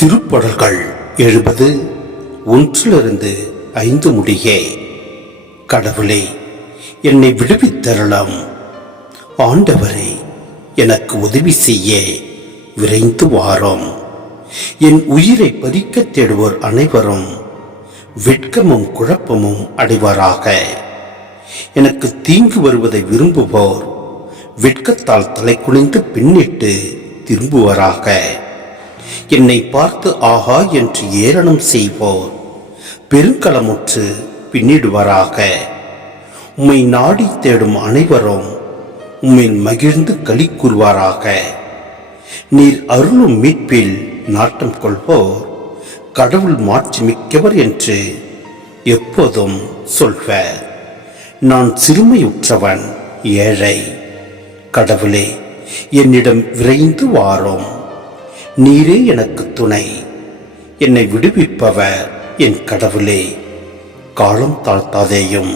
திருப்பாடல்கள் 70 1 5 முடிய. கடவுளே, என்னை விடுவித்தருளும். ஆண்டவரே, எனக்கு உதவி செய்ய விரைந்து வாரும். என் உயிரை பறிக்கத் தேடுவோர் அனைவரும் வெட்கமும் குழப்பமும் அடைவாராக. எனக்கு தீங்கு வருவதை விரும்புவோர் வெட்கத்தால் தலை குனிந்து பின்னிட்டு திரும்புவாராக. என்னை பார்த்து ஆஹா என்று ஏளனம் செய்வோர் பெருங்கலமுற்று பின்னிடுவாராக. உம்மை நாடி தேடும் அனைவரும் உம்மில் மகிழ்ந்து களி கூறுவாராக. நீர் அருளும் மீட்பில் நாட்டம் கொள்வோர் கடவுள் மாட்சி மிக்கவர் என்று எப்போதும் சொல்வர். நான் சிறுமையுற்றவன், ஏழை. கடவுளே, என்னிடம் விரைந்து வாரும். நீரே எனக்கு துணை. என்னை விடுவிப்பவர் என் கடவுளே, காலம் தாழ்த்தாதேயும்.